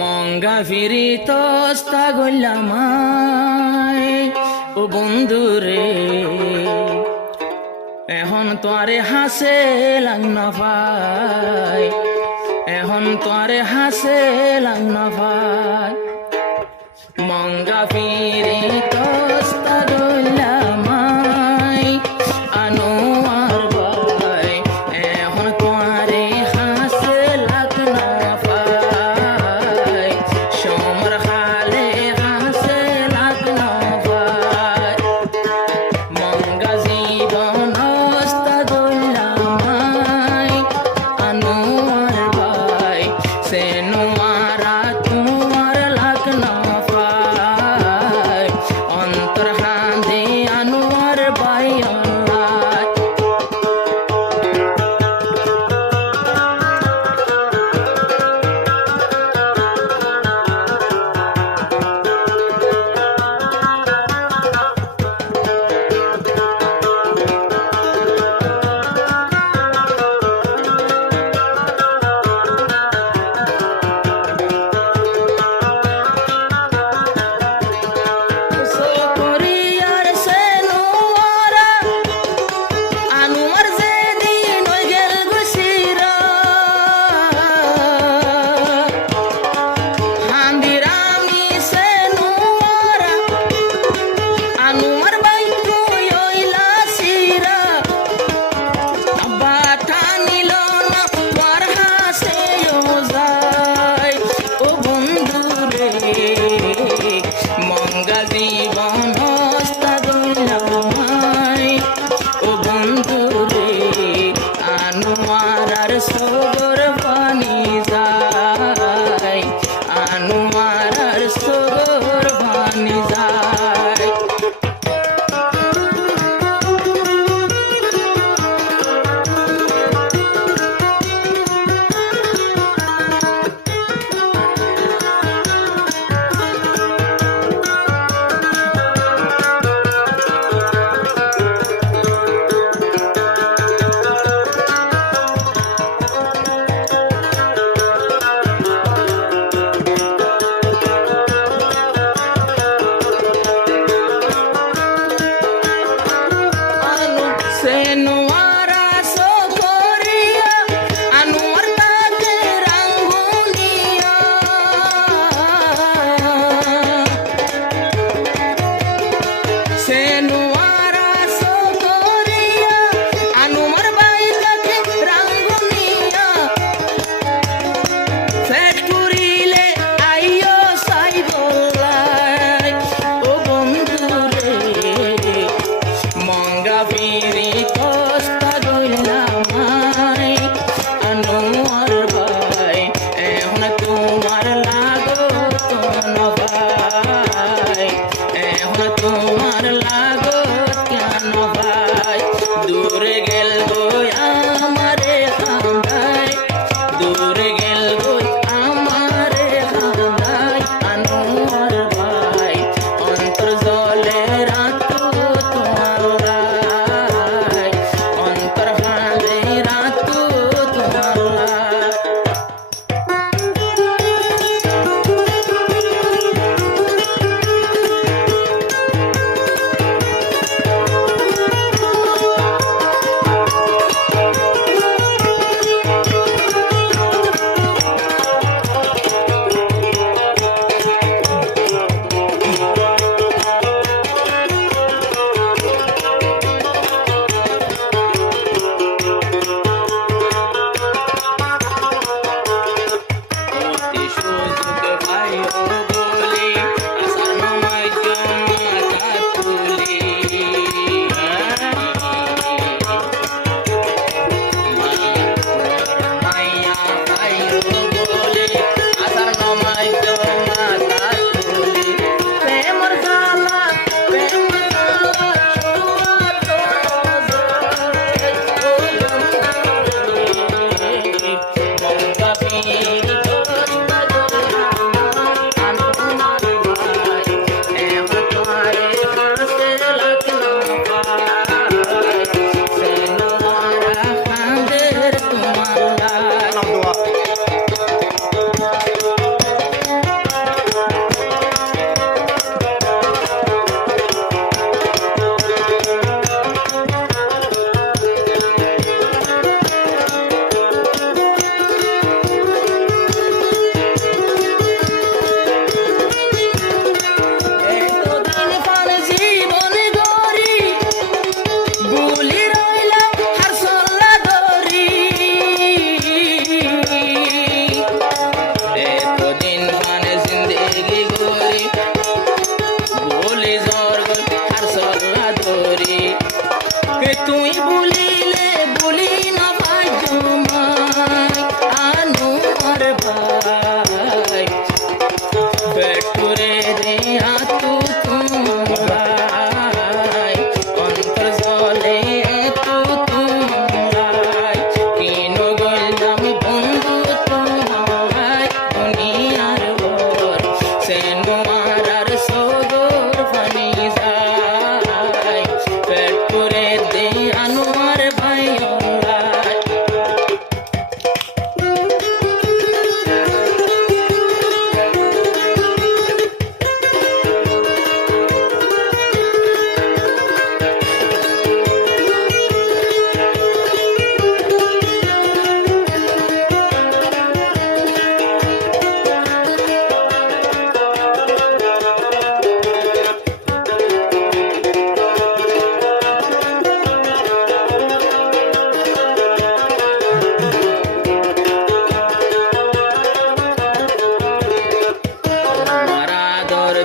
মঙ্গা ফিরি তোস্তা গল্লামায় ও বন্ধুরে এখন তোরে হাসে লাংনা ভাই, এখন তোরে হাসে লাংনা ভাই। মঙ্গা ফিরি তোস্তা গল্লামায় আনোয়ার ভাই, এখন তোরে হাসে লাংনা ভাই, সমর হালে হাসে লাংনা ভাই। মঙ্গা জীবন হস্তা গল্লামায় আনোয়ার ভাই, সে নোয়ারা তোমার লাংনা ভাই, অন্তর হান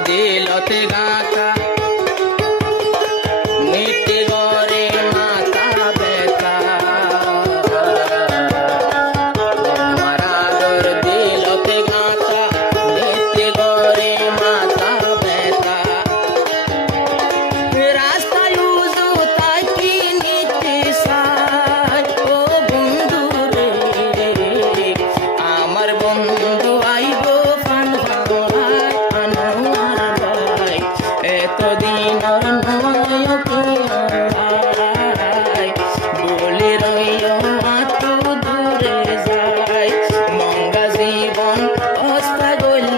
দিলতে গাঁথা নিতে গরে মাথা ব্যথা আমার আদর দিলতে গাঁথা নিতে গরে মাথা ব্যথা রাস্তায় উজু তাকি নিতে সাই ও বন্ধু রে আমার বন্ধু আইব ফান ভাই আনোয়ার ভাই এতদিন নয় কি আয় বলে রইও এত দূরে যাই মঙ্গা জীবন অস্তা গল